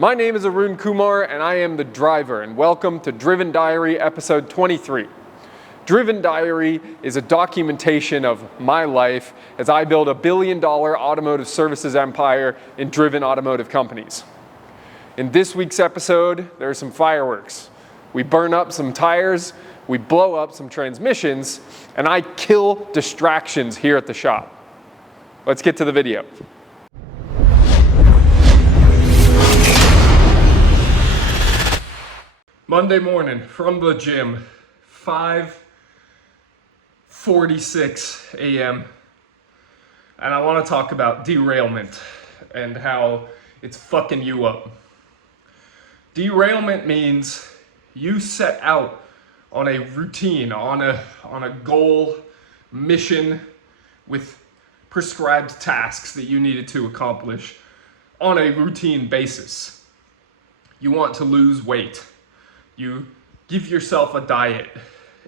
My name is Arun Kumar and I am the driver, and welcome to Driven Diary episode 23. Driven Diary is a documentation of my life as I build a billion-dollar automotive services empire in driven automotive companies. In this week's episode, there are some fireworks. We burn up some tires, we blow up some transmissions, and I kill distractions here at the shop. Let's get to the video. Monday morning from the gym, 5:46 a.m. And I want to talk about derailment and how it's fucking you up. Derailment means you set out on a routine, on a goal, mission with prescribed tasks that you needed to accomplish on a routine basis. You want to lose weight. You give yourself a diet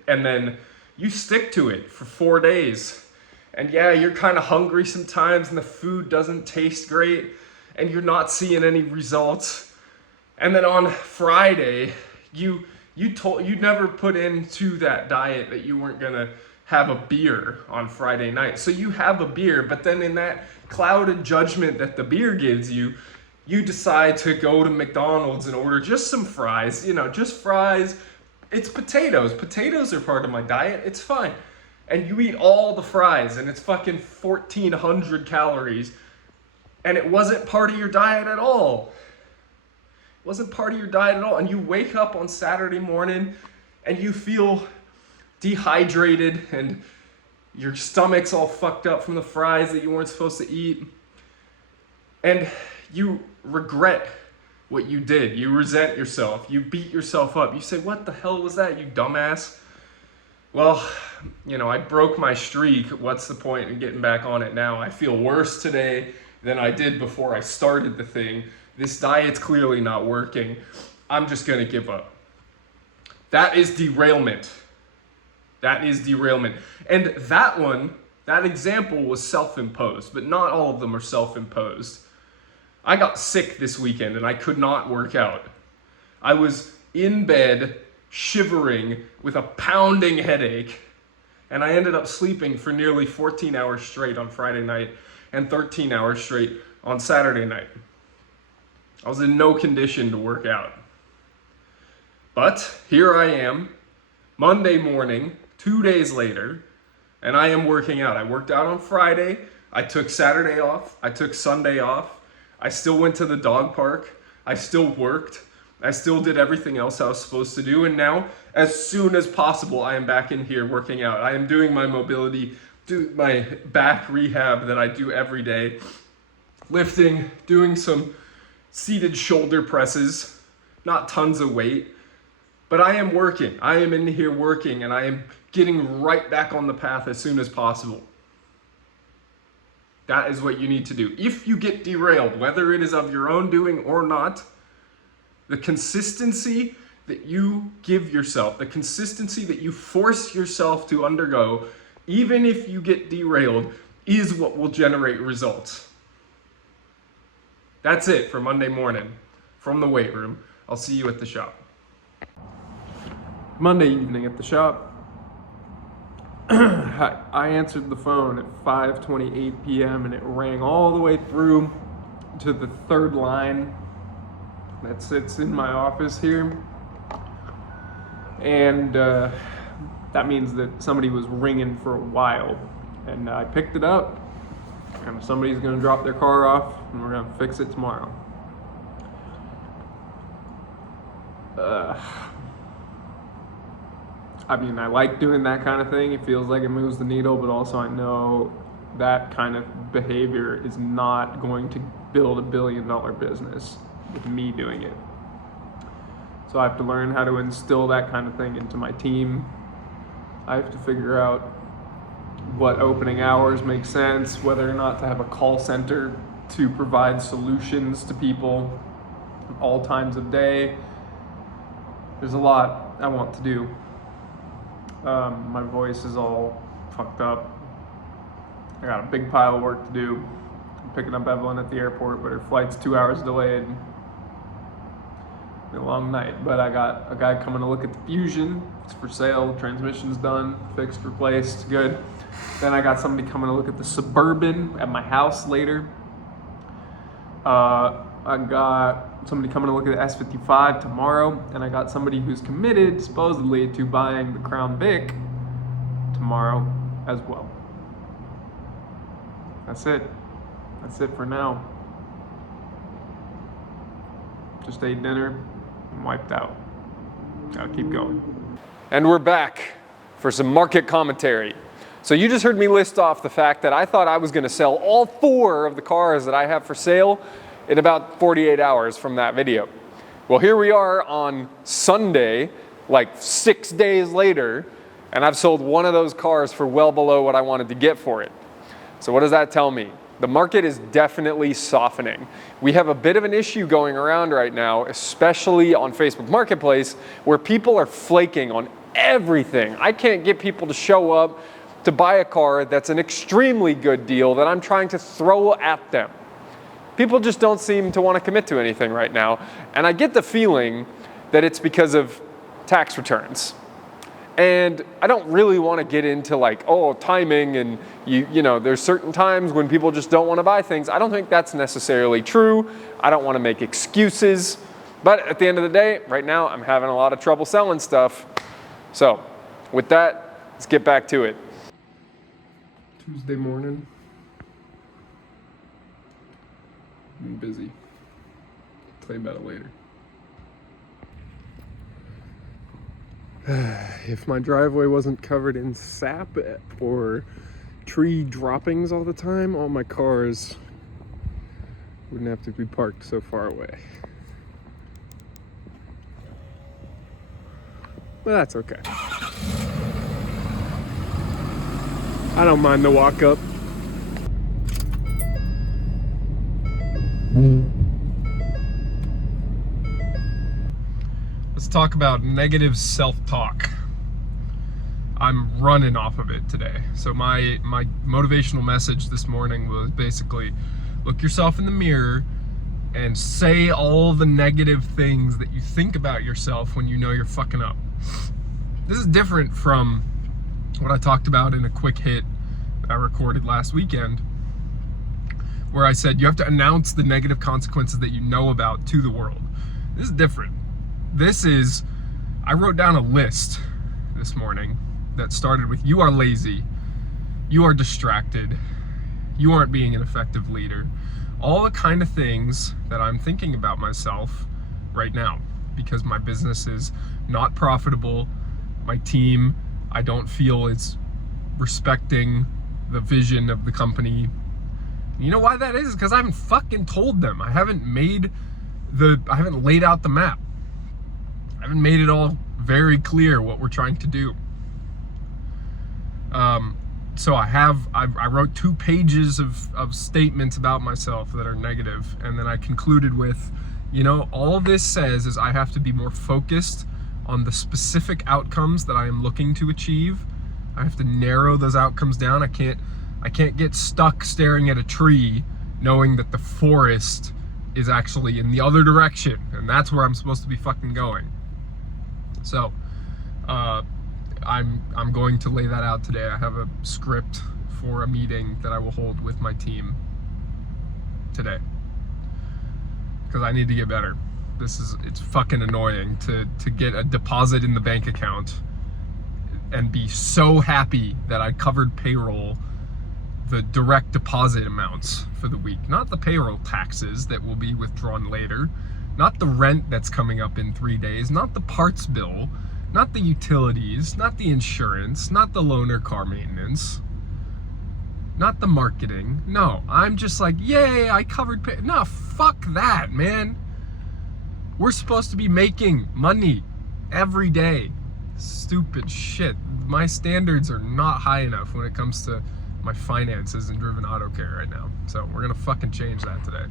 and then you stick to it for 4 days. And yeah, you're kind of hungry sometimes and the food doesn't taste great and you're not seeing any results. And then on Friday, you never put into that diet that you weren't gonna have a beer on Friday night. So you have a beer, but then in that clouded judgment that the beer gives you, you decide to go to McDonald's and order just some fries, just fries. It's potatoes. Potatoes are part of my diet. It's fine. And you eat all the fries and it's fucking 1,400 calories. And it wasn't part of your diet at all. It wasn't part of your diet at all. And you wake up on Saturday morning and you feel dehydrated and your stomach's all fucked up from the fries that you weren't supposed to eat. And you regret what you did. You resent yourself. You beat yourself up. You say, what the hell was that, you dumbass? Well, I broke my streak. What's the point in getting back on it now? I feel worse today than I did before I started the thing. This diet's clearly not working. I'm just going to give up. That is derailment. That is derailment. And that example was self-imposed, but not all of them are self-imposed. I got sick this weekend and I could not work out. I was in bed, shivering with a pounding headache, and I ended up sleeping for nearly 14 hours straight on Friday night and 13 hours straight on Saturday night. I was in no condition to work out. But here I am, Monday morning, 2 days later, and I am working out. I worked out on Friday, I took Saturday off, I took Sunday off, I still went to the dog park, I still worked, I still did everything else I was supposed to do, and now, as soon as possible, I am back in here working out. I am doing my mobility, my back rehab that I do every day, lifting, doing some seated shoulder presses, not tons of weight, but I am working. I am in here working, and I am getting right back on the path as soon as possible. That is what you need to do. If you get derailed, whether it is of your own doing or not, the consistency that you give yourself, the consistency that you force yourself to undergo, even if you get derailed, is what will generate results. That's it for Monday morning from the weight room. I'll see you at the shop. Monday evening at the shop. I answered the phone at 5:28 p.m. and it rang all the way through to the third line that sits in my office here. And that means that somebody was ringing for a while. And I picked it up, and somebody's gonna drop their car off and we're gonna fix it tomorrow. I like doing that kind of thing. It feels like it moves the needle, but also I know that kind of behavior is not going to build a billion-dollar business with me doing it. So I have to learn how to instill that kind of thing into my team. I have to figure out what opening hours make sense, whether or not to have a call center to provide solutions to people at all times of day. There's a lot I want to do. My voice is all fucked up. I got a big pile of work to do. I'm picking up Evelyn at the airport, but her flight's 2 hours delayed. Be a long night, but I got a guy coming to look at the Fusion. It's for sale. Transmission's done, fixed, replaced, good. Then I got somebody coming to look at the Suburban at my house later. I got somebody coming to look at the S55 tomorrow, and I got somebody who's committed, supposedly, to buying the Crown Vic tomorrow as well. That's it. That's it for now. Just ate dinner and wiped out. Gotta keep going. And we're back for some market commentary. So you just heard me list off the fact that I thought I was gonna sell all 4 of the cars that I have for sale in about 48 hours from that video. Well, here we are on Sunday, like 6 days later, and I've sold one of those cars for well below what I wanted to get for it. So what does that tell me? The market is definitely softening. We have a bit of an issue going around right now, especially on Facebook Marketplace, where people are flaking on everything. I can't get people to show up to buy a car that's an extremely good deal that I'm trying to throw at them. People just don't seem to want to commit to anything right now. And I get the feeling that it's because of tax returns. And I don't really want to get into like, oh, timing and you know, there's certain times when people just don't want to buy things. I don't think that's necessarily true. I don't want to make excuses. But at the end of the day, right now, I'm having a lot of trouble selling stuff. So with that, let's get back to it. Tuesday morning. I'm busy. Tell you about it later. If my driveway wasn't covered in sap or tree droppings all the time, all my cars wouldn't have to be parked so far away. But that's okay. I don't mind the walk up. Let's talk about negative self-talk. I'm running off of it today. So my motivational message this morning was basically, look yourself in the mirror and say all the negative things that you think about yourself when you know you're fucking up. This is different from what I talked about in a quick hit I recorded last weekend, where I said you have to announce the negative consequences that you know about to the world. This is different. This is, I wrote down a list this morning that started with, you are lazy, you are distracted, you aren't being an effective leader. All the kind of things that I'm thinking about myself right now, because my business is not profitable, my team, I don't feel is respecting the vision of the company. You know why that is? Because I haven't fucking told them. I haven't laid out the map. I haven't made it all very clear what we're trying to do. So I wrote 2 pages of statements about myself that are negative, and then I concluded with, you know, all this says is I have to be more focused on the specific outcomes that I am looking to achieve. I have to narrow those outcomes down. I can't get stuck staring at a tree knowing that the forest is actually in the other direction, and that's where I'm supposed to be fucking going. So I'm going to lay that out today. I have a script for a meeting that I will hold with my team today, because I need to get better. It's fucking annoying to get a deposit in the bank account and be so happy that I covered payroll, the direct deposit amounts for the week, not the payroll taxes that will be withdrawn later, not the rent that's coming up in 3 days, not the parts bill, not the utilities, not the insurance, not the loaner car maintenance, not the marketing. No, I'm just like, yay, I covered pay. No, fuck that, man. We're supposed to be making money every day. Stupid shit. My standards are not high enough when it comes to my finances and Driven Auto Care right now. So we're gonna fucking change that today.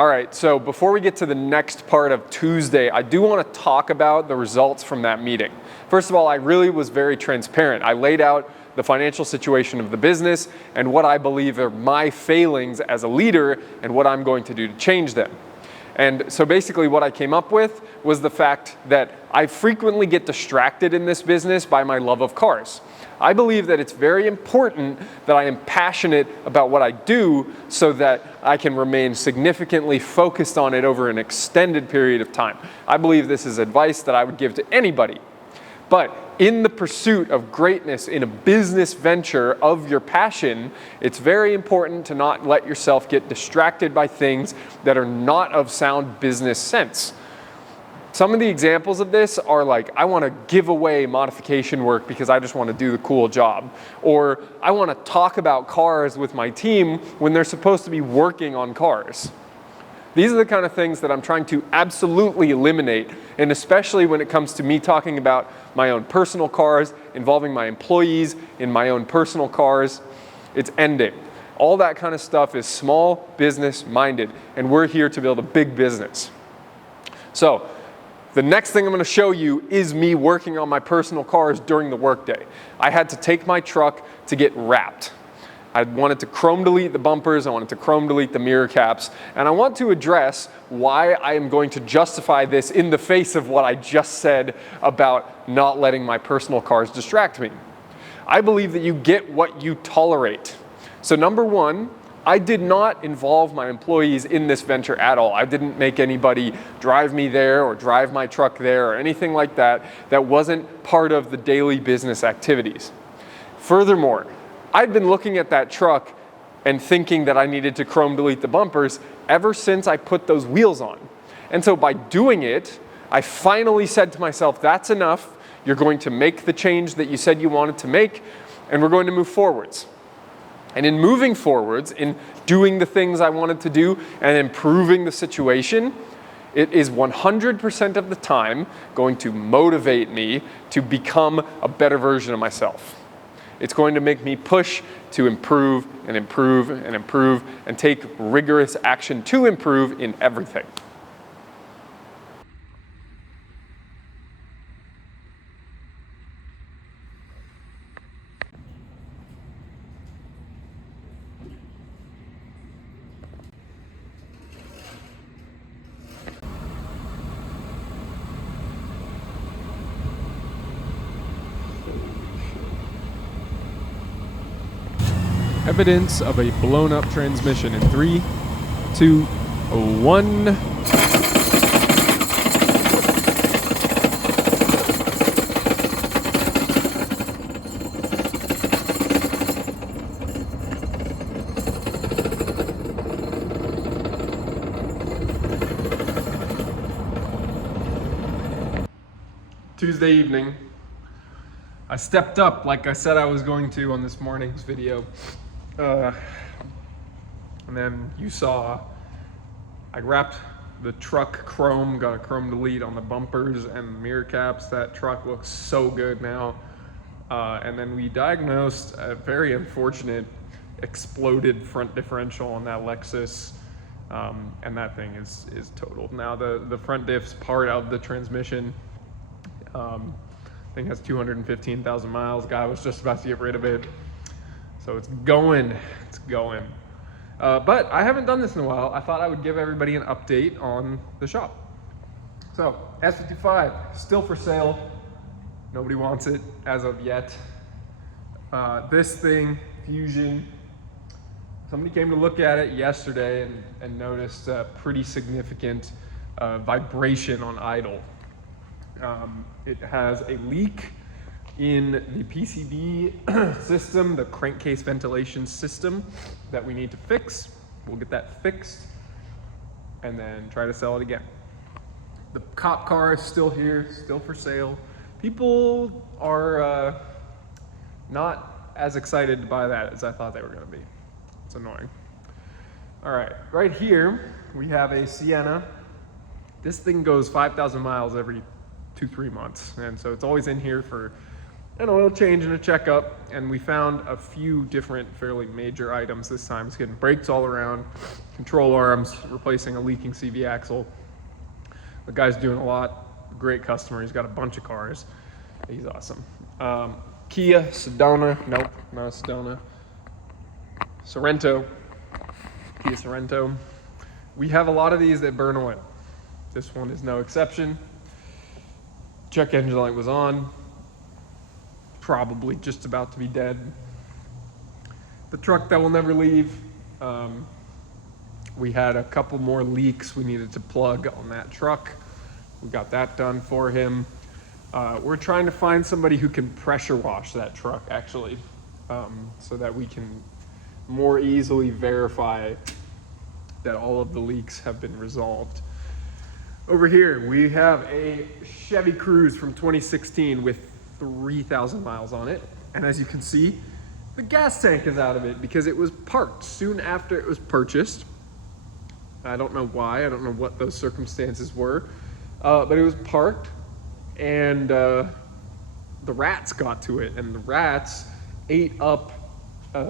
All right, so before we get to the next part of Tuesday, I do want to talk about the results from that meeting. First of all, I really was very transparent. I laid out the financial situation of the business and what I believe are my failings as a leader and what I'm going to do to change them. And so basically what I came up with was the fact that I frequently get distracted in this business by my love of cars. I believe that it's very important that I am passionate about what I do so that I can remain significantly focused on it over an extended period of time. I believe this is advice that I would give to anybody. But in the pursuit of greatness in a business venture of your passion, it's very important to not let yourself get distracted by things that are not of sound business sense. Some of the examples of this are like, I want to give away modification work because I just want to do the cool job. Or I want to talk about cars with my team when they're supposed to be working on cars. These are the kind of things that I'm trying to absolutely eliminate, and especially when it comes to me talking about my own personal cars, involving my employees in my own personal cars, it's ending. All that kind of stuff is small business minded, and we're here to build a big business. So, the next thing I'm going to show you is me working on my personal cars during the workday. I had to take my truck to get wrapped. I wanted to chrome delete the bumpers, I wanted to chrome delete the mirror caps, and I want to address why I am going to justify this in the face of what I just said about not letting my personal cars distract me. I believe that you get what you tolerate. So number one, I did not involve my employees in this venture at all. I didn't make anybody drive me there or drive my truck there or anything like that that wasn't part of the daily business activities. Furthermore, I'd been looking at that truck and thinking that I needed to chrome delete the bumpers ever since I put those wheels on. And so by doing it, I finally said to myself, that's enough. You're going to make the change that you said you wanted to make, and we're going to move forwards. And in moving forwards, in doing the things I wanted to do and improving the situation, it is 100% of the time going to motivate me to become a better version of myself. It's going to make me push to improve and improve and improve and take rigorous action to improve in everything. Evidence of a blown up transmission in 3, 2, 1. Tuesday evening, I stepped up like I said I was going to on this morning's video. And then you saw I wrapped the truck chrome, got a chrome delete on the bumpers and mirror caps. That truck looks so good now. And then we diagnosed a very unfortunate exploded front differential on that Lexus. And that thing is totaled. Now the front diff's part of the transmission. Thing has 215,000 miles. Guy was just about to get rid of it. So it's going. But I haven't done this in a while. I thought I would give everybody an update on the shop. So S55, still for sale. Nobody wants it as of yet. This thing, Fusion, somebody came to look at it yesterday and noticed a pretty significant vibration on idle. It has a leak in the PCV system, the crankcase ventilation system, that we need to fix. We'll get that fixed and then try to sell it again. The cop car is still here, still for sale. People are not as excited to buy that as I thought they were going to be. It's annoying. All right, right here we have a Sienna. This thing goes 5,000 miles every 2-3 months, and so it's always in here for an oil change and a checkup. And we found a few different fairly major items this time. It's getting brakes all around, control arms, replacing a leaking CV axle. The guy's doing a lot. Great customer. He's got a bunch of cars. He's awesome. Kia Sedona. Nope, not a Sedona. Sorento. Kia Sorento. We have a lot of these that burn oil. This one is no exception. Check engine light was on. Probably just about to be dead. The truck that will never leave. We had a couple more leaks we needed to plug on that truck. We got that done for him. We're trying to find somebody who can pressure wash that truck, actually, so that we can more easily verify that all of the leaks have been resolved. Over here, we have a Chevy Cruze from 2016 with 3,000 miles on it. And as you can see, the gas tank is out of it because it was parked soon after it was purchased. I don't know why, I don't know what those circumstances were, but it was parked, and the rats got to it, and the rats ate up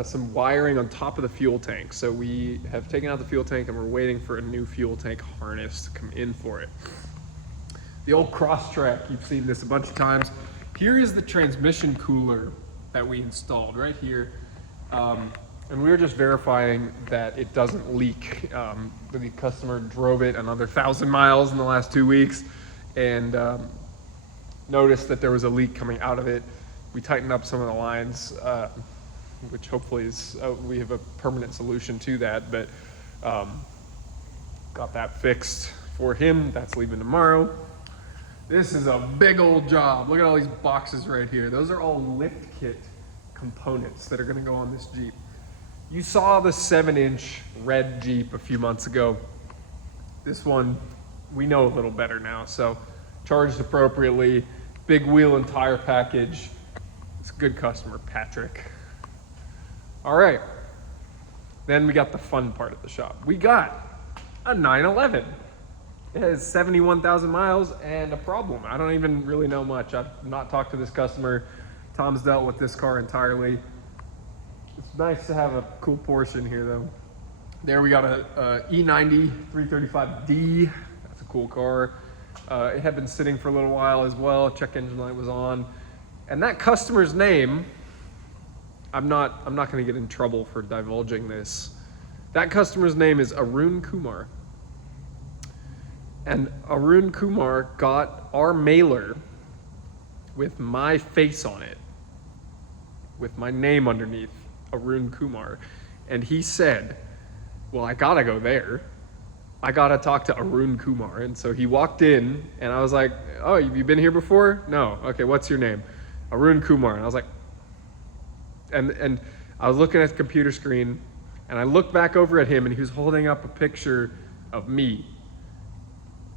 some wiring on top of the fuel tank. So we have taken out the fuel tank and we're waiting for a new fuel tank harness to come in for it. The old cross track, you've seen this a bunch of times. Here is the transmission cooler that we installed right here. And we were just verifying that it doesn't leak. The customer drove it another 1,000 miles in the last 2 weeks and noticed that there was a leak coming out of it. We tightened up some of the lines, which hopefully is, we have a permanent solution to that, but got that fixed for him. That's leaving tomorrow. This is a big old job. Look at all these boxes right here. Those are all lift kit components that are gonna go on this Jeep. You saw the 7-inch red Jeep a few months ago. This one, we know a little better now, so charged appropriately, big wheel and tire package. It's a good customer, Patrick. All right, then we got the fun part of the shop. We got a 911. It has 71,000 miles and a problem. I don't even really know much. I've not talked to this customer. Tom's dealt with this car entirely. It's nice to have a cool Porsche in here though. There we got a E90 335D. That's a cool car. It had been sitting for a little while as well. Check engine light was on. And that customer's name, I'm not gonna get in trouble for divulging this. That customer's name is Arun Kumar. And Arun Kumar got our mailer with my face on it, with my name underneath, Arun Kumar. And he said, well, I gotta go there. I gotta talk to Arun Kumar. And so he walked in and I was like, oh, have you been here before? No. Okay, what's your name? Arun Kumar. And I was like, and I was looking at the computer screen and I looked back over at him and he was holding up a picture of me.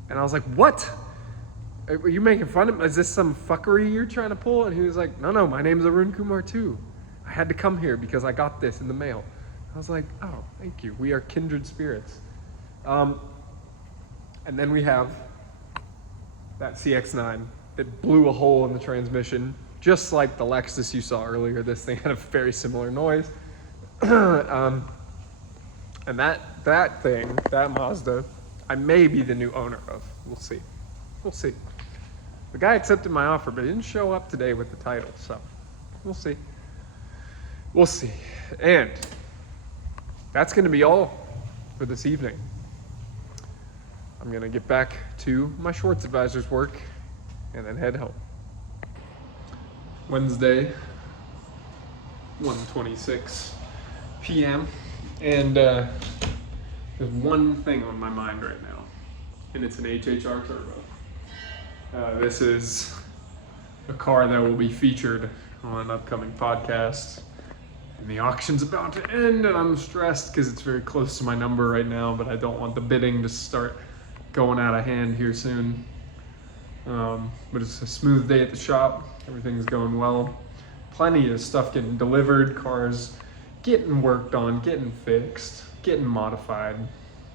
And I was like, what? Are you making fun of me? Is this some fuckery you're trying to pull? And he was like, no, my name's Arun Kumar too. I had to come here because I got this in the mail. I was like, oh, thank you. We are kindred spirits. And then we have that CX-9 that blew a hole in the transmission, just like the Lexus you saw earlier. This thing had a very similar noise. And that thing, that Mazda, I may be the new owner of. We'll see. We'll see. The guy accepted my offer, but he didn't show up today with the title, so we'll see. We'll see. And that's going to be all for this evening. I'm going to get back to my Schwartz Advisors work and then head home. Wednesday, 1:26 p.m. And there's one thing on my mind right now, and it's an HHR Turbo. This is a car that will be featured on an upcoming podcast. And the auction's about to end, and I'm stressed because it's very close to my number right now, but I don't want the bidding to start going out of hand here soon. But it's a smooth day at the shop. Everything's going well. Plenty of stuff getting delivered, cars getting worked on, getting fixed, getting modified.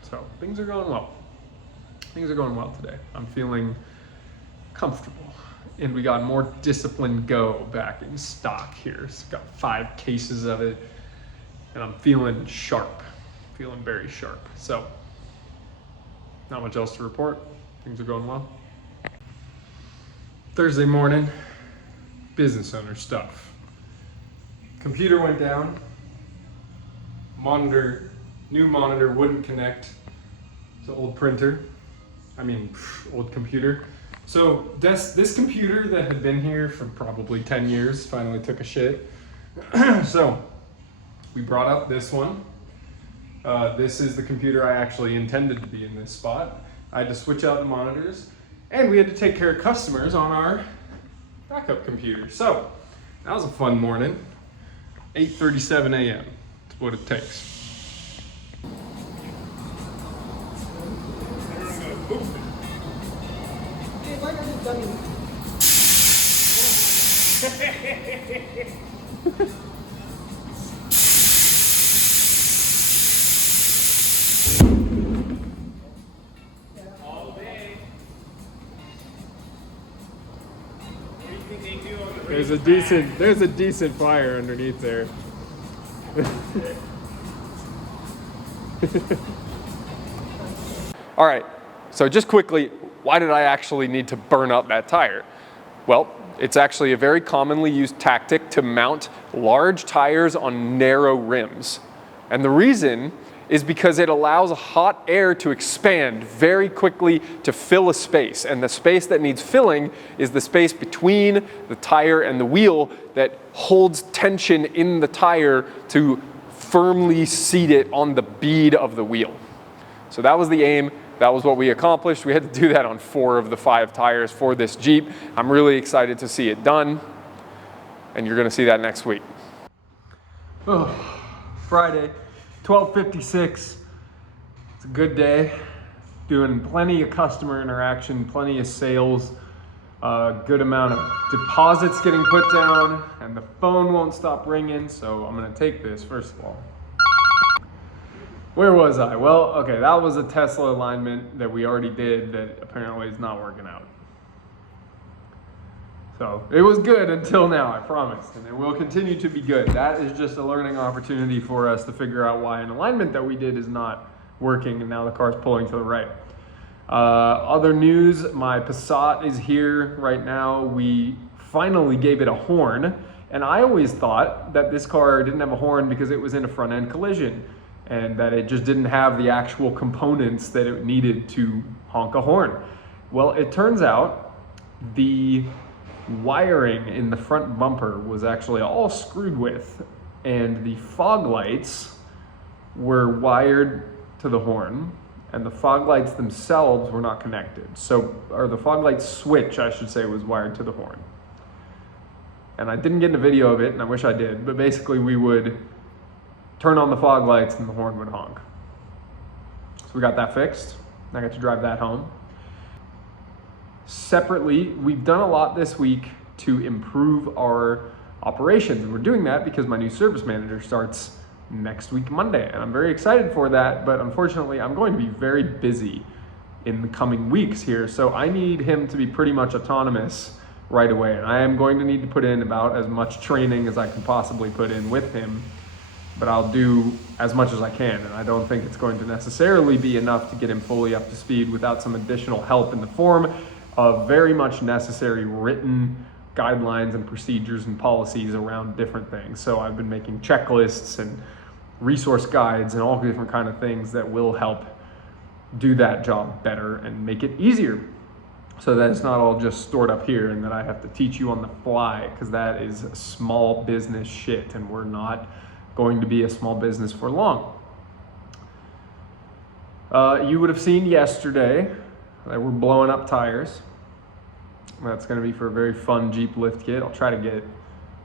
So things are going well. Things are going well today. I'm feeling comfortable. And we got more Discipline Go back in stock here. So got 5 cases of it. And I'm feeling sharp. Feeling very sharp. So, not much else to report. Things are going well. Thursday morning, business owner stuff. Computer went down. New monitor wouldn't connect to old printer. old computer. So this computer that had been here for probably 10 years finally took a shit. So we brought up this one. This is the computer I actually intended to be in this spot. I had to switch out the monitors, and we had to take care of customers on our backup computer. So that was a fun morning. 8:37 a.m. That's what it takes. All day. What do you think they do on the There's a decent fire underneath there. All right, so just quickly, why did I actually need to burn up that tire? Well, it's actually a very commonly used tactic to mount large tires on narrow rims. And the reason is because it allows hot air to expand very quickly to fill a space. And the space that needs filling is the space between the tire and the wheel that holds tension in the tire to firmly seat it on the bead of the wheel. So that was the aim. That was what we accomplished. We had to do that on 4 of the 5 tires for this Jeep. I'm really excited to see it done, and you're gonna see that next week. Oh, Friday, 12:56. It's a good day. Doing plenty of customer interaction, plenty of sales, a good amount of deposits getting put down, and the phone won't stop ringing, so I'm gonna take this first of all. Where was I? Well, okay, that was a Tesla alignment that we already did that apparently is not working out. So it was good until now, I promise, and it will continue to be good. That is just a learning opportunity for us to figure out why an alignment that we did is not working, and now the car's pulling to the right. Other news, my Passat is here right now. We finally gave it a horn, and I always thought that this car didn't have a horn because it was in a front-end collision, and that it just didn't have the actual components that it needed to honk a horn. Well, it turns out the wiring in the front bumper was actually all screwed with, and the fog lights were wired to the horn, and the fog lights themselves were not connected. Or the fog light switch, I should say, was wired to the horn. And I didn't get a video of it, and I wish I did, but basically we would turn on the fog lights and the horn would honk. So we got that fixed. I got to drive that home. Separately, we've done a lot this week to improve our operations, and we're doing that because my new service manager starts next week, Monday, and I'm very excited for that, but unfortunately I'm going to be very busy in the coming weeks here, so I need him to be pretty much autonomous right away, and I am going to need to put in about as much training as I can possibly put in with him, but I'll do as much as I can, and I don't think it's going to necessarily be enough to get him fully up to speed without some additional help in the form of very much necessary written guidelines and procedures and policies around different things. So I've been making checklists and resource guides and all different kind of things that will help do that job better and make it easier, so that it's not all just stored up here and that I have to teach you on the fly, because that is small business shit, and we're not going to be a small business for long. You would have seen yesterday that we're blowing up tires. That's going to be for a very fun Jeep lift kit. I'll try to get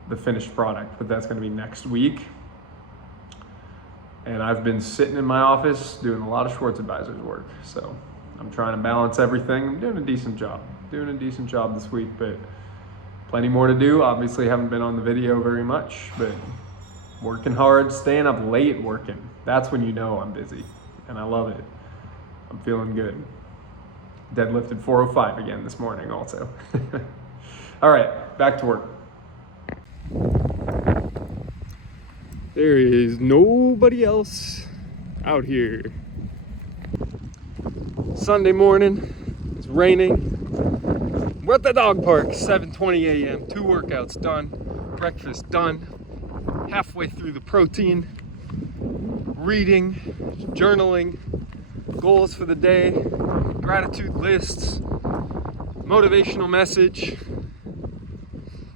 the finished product, but that's going to be next week. And I've been sitting in my office doing a lot of Schwartz Advisors work, so I'm trying to balance everything. I'm doing a decent job. This week, but plenty more to do. Obviously haven't been on the video very much, but working hard, staying up late working. That's when you know I'm busy, and I love it. I'm feeling good. Deadlifted 405 again this morning also. All right, back to work. There is nobody else out here. Sunday morning, it's raining. We're at the dog park, 7:20 a.m. 2 workouts done, breakfast done, halfway through the protein, reading, journaling, goals for the day, gratitude lists, motivational message.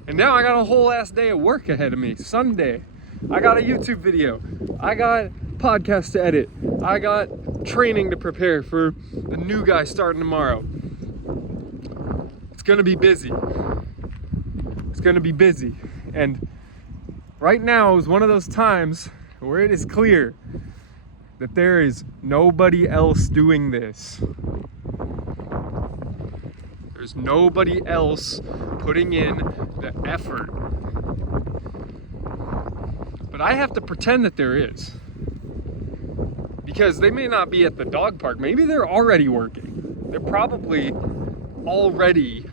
And now I got a whole ass day of work ahead of me. Sunday, I got a YouTube video. I got podcast to edit. I got training to prepare for the new guy starting tomorrow. It's gonna be busy. It's gonna be busy. And right now is one of those times where it is clear that there is nobody else doing this. There's nobody else putting in the effort. But I have to pretend that there is. Because they may not be at the dog park. Maybe they're already working. They're probably already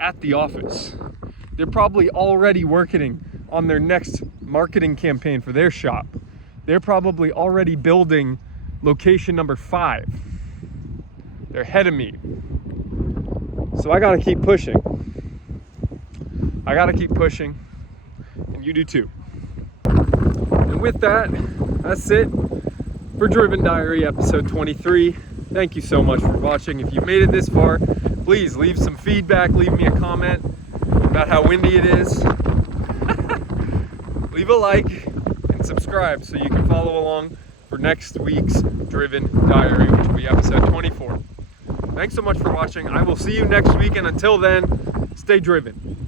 at the office. They're probably already working on their next marketing campaign for their shop. They're probably already building location number 5. They're ahead of me. So I gotta keep pushing. I gotta keep pushing, and you do too. And with that, that's it for Driven Diary episode 23. Thank you so much for watching. If you've made it this far, please leave some feedback, leave me a comment about how windy it is. Leave a like and subscribe so you can follow along for next week's Driven Diary, which will be episode 24. Thanks so much for watching. I will see you next week, and until then, stay driven.